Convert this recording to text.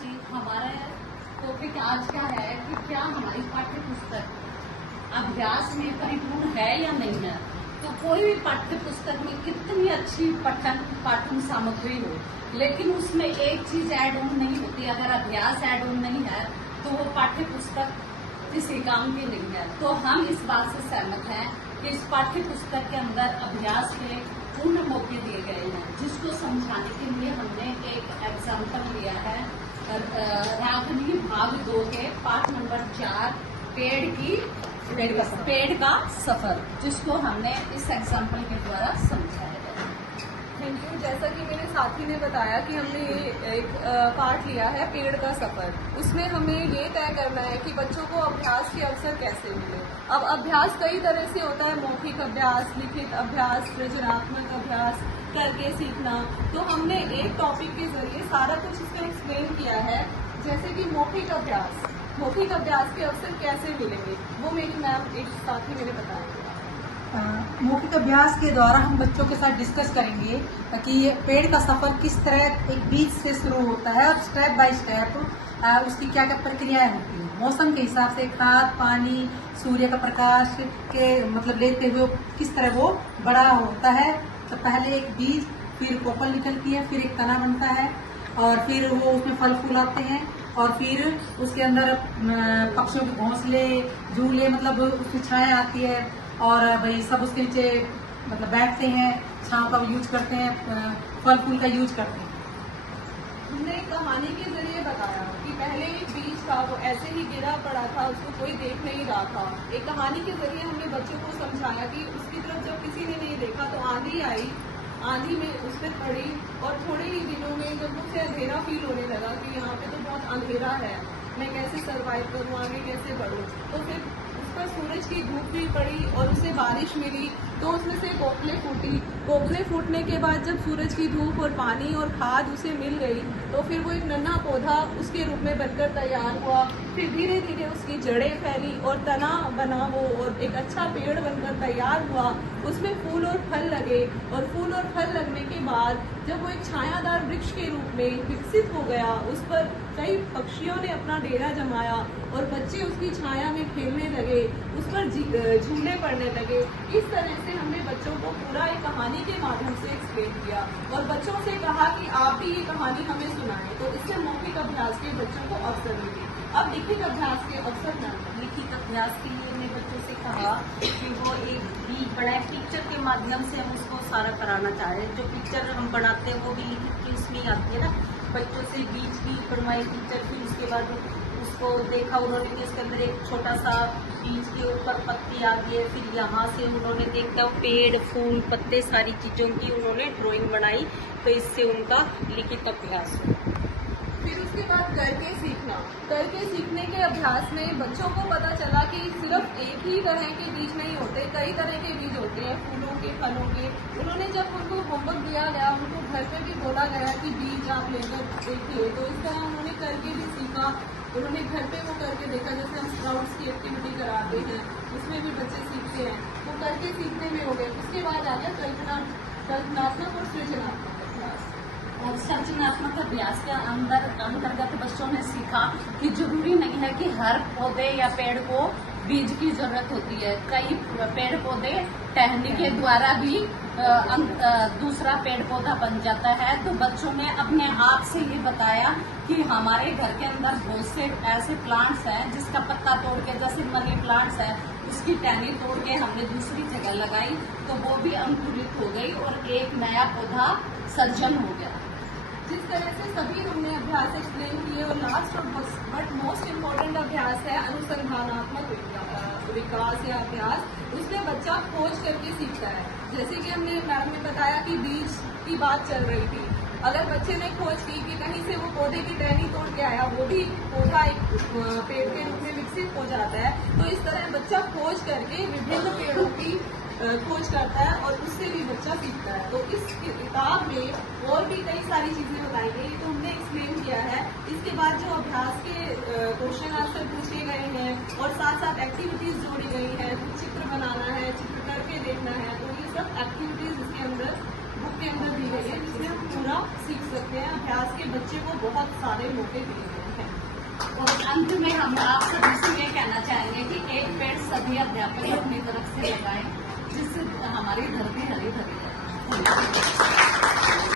जी, हमारे टॉपिक आज का है कि क्या हमारी पाठ्य पुस्तक अभ्यास में परिपूर्ण है या नहीं है। तो कोई भी पाठ्य पुस्तक में कितनी अच्छी पाठन सामग्री हो, लेकिन उसमें एक चीज ऐड ऑन नहीं होती। अगर अभ्यास ऐड ऑन नहीं है तो वो पाठ्य पुस्तक किसी काम की नहीं है। तो हम इस बात से सहमत हैं कि इस पाठ्य पुस्तक के अंदर अभ्यास के पूर्ण मौके दिए गए हैं, जिसको समझाने के लिए हमने एक एग्जाम्पल लिया है रागनी भाग 2 के पाठ नंबर 4 पेड़ का सफर, जिसको हमने इस एग्जाम्पल के द्वारा समझाया है। Thank you. जैसा कि मेरे साथी ने बताया कि हमने ये एक पाठ लिया है पेड़ का सफर। उसमें हमें ये तय करना है कि बच्चों को अभ्यास के अवसर कैसे मिले। अब अभ्यास कई तरह से होता है, मौखिक अभ्यास, लिखित अभ्यास, सृजनात्मक अभ्यास, करके सीखना। तो हमने एक टॉपिक के जरिए सारा कुछ इसका एक्सप्लेन किया है। जैसे कि मौखिक अभ्यास के अवसर कैसे मिलेंगे, वो मेरी मैम एक साथी मैंने बताया। मौखिक अभ्यास के द्वारा हम बच्चों के साथ डिस्कस करेंगे कि पेड़ का सफर किस तरह एक बीज से शुरू होता है और स्टेप बाय स्टेप उसकी क्या क्या प्रक्रियाएं होती हैं। मौसम के हिसाब से खाद, पानी, सूर्य का प्रकाश के मतलब लेते हुए किस तरह वो बड़ा होता है। तो पहले एक बीज, फिर कोपल निकलती है, फिर एक तना बनता है और फिर वो उसमें फल फूल आते हैं और फिर उसके अंदर पक्षियों के घोंसले, झूले, मतलब उसकी छाया आती है और भाई सब उसके नीचे मतलब बैठते हैं, छांव का यूज करते हैं, फल फूल का यूज करते हैं। हमने एक कहानी के जरिए बताया कि पहले एक बीज था, वो ऐसे ही गिरा पड़ा था, उसको कोई देख नहीं रहा था। एक कहानी के जरिए हमने बच्चों को समझाया कि उसकी तरफ जब किसी ने नहीं देखा तो आंधी आई, आंधी में उस पर पड़ी और थोड़े ही दिनों में जब उसे अंधेरा फील होने लगा कि यहाँ पे तो बहुत अंधेरा है, मैं कैसे सरवाइव करूँ, आगे कैसे बढ़ूँ, तो फिर उस पर सूरज की धूप भी पड़ी और उसे बारिश मिली तो उसमें से कोपले फूटने के बाद जब सूरज की धूप और पानी और खाद उसे मिल गई तो फिर वो एक नन्हा पौधा उसके रूप में बनकर तैयार हुआ। फिर धीरे धीरे उसकी जड़ें फैली और तना बना वो और एक अच्छा पेड़ बनकर तैयार हुआ। उसमें फूल और फल लगे और फूल और फल लगने के बाद जब वो एक छायादार वृक्ष के रूप में विकसित हो गया, उस पर कई पक्षियों ने अपना डेरा जमाया और बच्चे उसकी छाया में खेलने लगे, उस पर झूले पड़ने लगे। इस तरह से हमने बच्चों को पूरा एक कहानी के माध्यम से एक्सप्लेन किया और बच्चों से कहा कि आप भी ये कहानी हमें सुनाएं। तो इससे मौखिक अभ्यास के बच्चों को अवसर मिले। अब लिखित अभ्यास के अवसर न लिखित अभ्यास के लिए हमने बच्चों से कहा कि वो एक बीज बनाए, पिक्चर के माध्यम से हम उसको सारा कराना चाह रहे हैं। जो पिक्चर हम बनाते हैं वो भी लिखित की उसमें आती है ना। बच्चों से बीज भी बनवाई पिक्चर, फिर उसके बाद उसको देखा उन्होंने कि इसके अंदर एक छोटा सा बीज के ऊपर पत्ती आ गई है। फिर यहाँ से उन्होंने देखा पेड़, फूल, पत्ते, सारी चीज़ों की उन्होंने ड्राइंग बनाई। तो इससे उनका लिखित अभ्यास हुआ। फिर उसके बाद करके सीखने के अभ्यास में बच्चों को पता चला कि सिर्फ एक ही तरह के बीज नहीं होते, कई तरह के बीज होते हैं, फूलों के, फलों के। उन्होंने जब उनको होमवर्क दिया गया, उनको घर पे भी बोला गया कि बीज आप लेकर देखिए, तो इस तरह उन्होंने करके भी सीखा। उन्होंने घर पे वो करके देखा, जैसे हम स्काउट्स की एक्टिविटी कराते हैं उसमें भी बच्चे सीखते हैं, वो करके सीखने में हो गए। उसके बाद आ गया कल्पनात्मक और सृजनात्मक अभ्यास। और सृजनात्मक अभ्यास के अंतर्गत बच्चों ने सीखा कि जरूरी नहीं है कि हर पौधे या पेड़ को बीज की जरूरत होती है। कई पेड़ पौधे टहनी के द्वारा भी दूसरा पेड़ पौधा बन जाता है। तो बच्चों ने अपने आप से ये बताया कि हमारे घर के अंदर बहुत से ऐसे प्लांट्स हैं जिसका पत्ता तोड़ के, जैसे मनी प्लांट्स है, उसकी टहनी तोड़ के हमने दूसरी जगह लगाई तो वो भी अंकुरित हो गई और एक नया पौधा सर्जन हो गया। जिस तरह से सभी हमने अभ्यास एक्सप्लेन किए और लास्ट और बट मोस्ट इम्पोर्टेंट अभ्यास है अनुसंधानात्मक विकास या अभ्यास। उसमें बच्चा खोज करके सीखता है। जैसे कि हमने मैडम ने बताया कि बीज की बात चल रही थी, अगर बच्चे ने खोज की कि कहीं से वो पौधे की टहनी तोड़ के आया, वो भी पौधा एक पेड़ के रूप में विकसित हो जाता है। तो इस तरह बच्चा खोज करके विभिन्न पेड़ों की खोज करता है और उससे भी बच्चा सीखता है। तो इस किताब में और भी कई सारी चीजें बताई गई, तो हमने एक्सप्लेन किया है। इसके बाद जो अभ्यास के क्वेश्चन आंसर पूछे गए हैं और साथ साथ एक्टिविटीज जोड़ी गई है, चित्र बनाना है, चित्र करके देखना है, तो ये सब एक्टिविटीज इसके अंदर बुक के अंदर दी गई है, जिसमें हम पूरा सीख सकते हैं। अभ्यास के बच्चे को बहुत सारे मौके दिए गए हैं। और अंत में हम आप सभी से ये कहना चाहेंगे कि एक पेड़ सभी अध्यापक अपनी तरफ से लगाएं, जिससे हमारी धरती